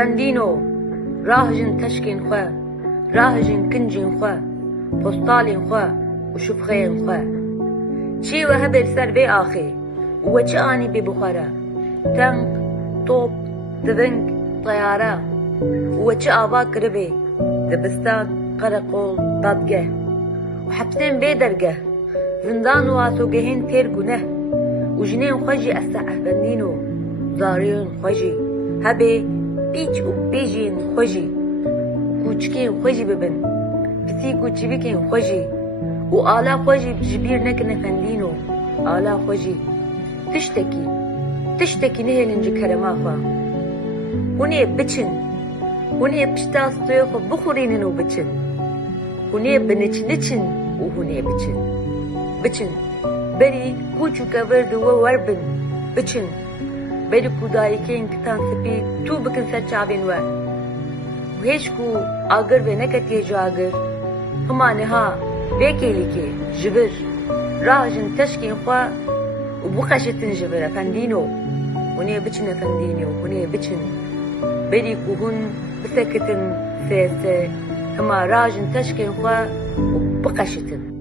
افندینو راهجن تشکین خو راهجن کنجین خو پستالین خو و شفخین خو چی و هبر سر بی آخی و چه آنی بی بخاره تنک طوب دفنگ طیاره و چه آوا کربی دبستان قرقول دادگه و حبسين بيدرجه زندان واسوجهين تيرجونه وجنين خجي أسع أفندينو زارين خجي هبي بيج وبيجين خجي كوچكين خجي ببن بسي كوچبيكين خجي وآلا خجي بجبير نكن أفندينو آلا خجي تشتكي نهلنج كرمافا هوني بچن هوني بشتاس تويخو بخوريننو بچن هوني بنچنچن وهوني بچن بري كوچو كبرد ووربن بچن بري كودايكين كتان سبي تو بكن سچابين و وهيشكو آگر و نكتي جاگر هما نها بيكيليكي جبر راجن تشكين خوا وبقشتن جبر افندينو هوني بچن افندينو هوني بچن بري كوهن بسكتن سيسه هما راجن تشكين خوا وبقشتن